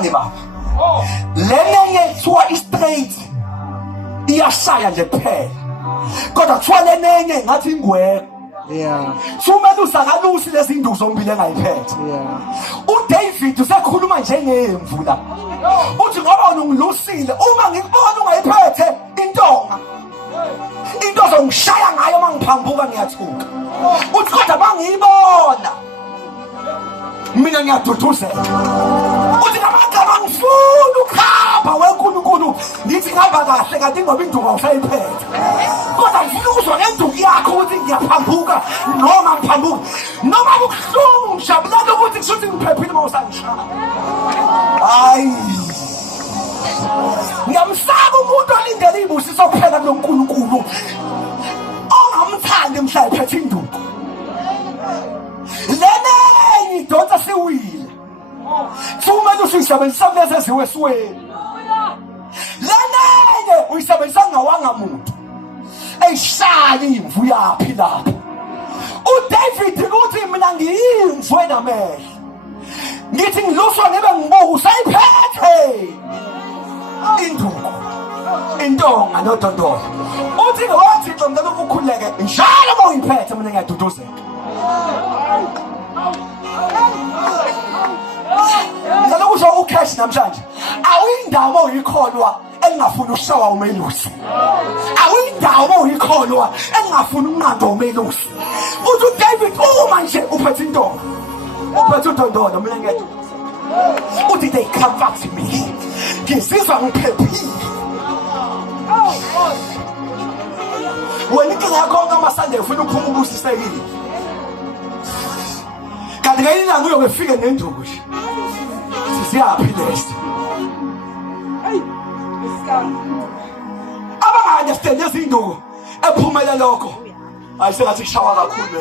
baba lenenye kuthiwa i-straight iyashaya nje kuphela, kodwa kuthiwa lenenye ngathi ingweko. Sumele usakalusi lezi nduku zombili engayiphethe. uDavid usekhuluma njengemvu la, uthi ngoba ungilusile, uma ngikubona ungayiphethe intonga, into ozongishaya ngayo uma ngiphambuka ngiyathuka. Uthi kodwa mangiyibona mina ngiyaduduzela. Uthi ngamagama ngifuna ukuhamba weNkulunkulu, ngithi ngihamba kahle kanti ngoba induku awusayiphethe, kodwa ngifuna ukuzwa ngenduku yakho ukuthi ngiyaphambuka noma ngiphambuka noma kubuhlungu. Ngijabulele ukuthi kushuthi ngiphephile uma usangishaya. Hayi, ngiyamsaba umuntu olindele ibusiso kuphela kuNkulunkulu ongamthandi mhla ephethe induku. Lenenye idonsa siwile, kumele usuyisebenzisa kulezi eziwe esiweni. Lenenye uyisebenzisa ngawanga muntu eyishaya imvu yaphi lapho. uDavid uthi mina ngiyimvu enamehlo, ngithi ngiluswa ngibe ngibuka usayiphethe induku, intonga nodondolo. Uthi ngoba Thixo ngicela ukukhululeke njalo uma uyiphethe mina ngiyaduduzeka. Ngicela ukusho uCash namhlanje awuyindawo oyikholwa engafuni ushawa umelusi, awuyindawo oyikholwa engafuni unqanda umelusi. Uthi uDavid uma nje uphethe intonga, uphethe udondolo, mina ngiyaduduzeka. Uthi they come back to me, ngizizwa ngiphephile. Wena inkinga yakho ngamaSunday ufuna uphuma ubusisekile, kanti ngelinye ilanga uyofika nenduku nje. Siyaphi lesi? Abanga-understand lezi nduku ephumele lokho, ayisengathi kushawa kakhulu.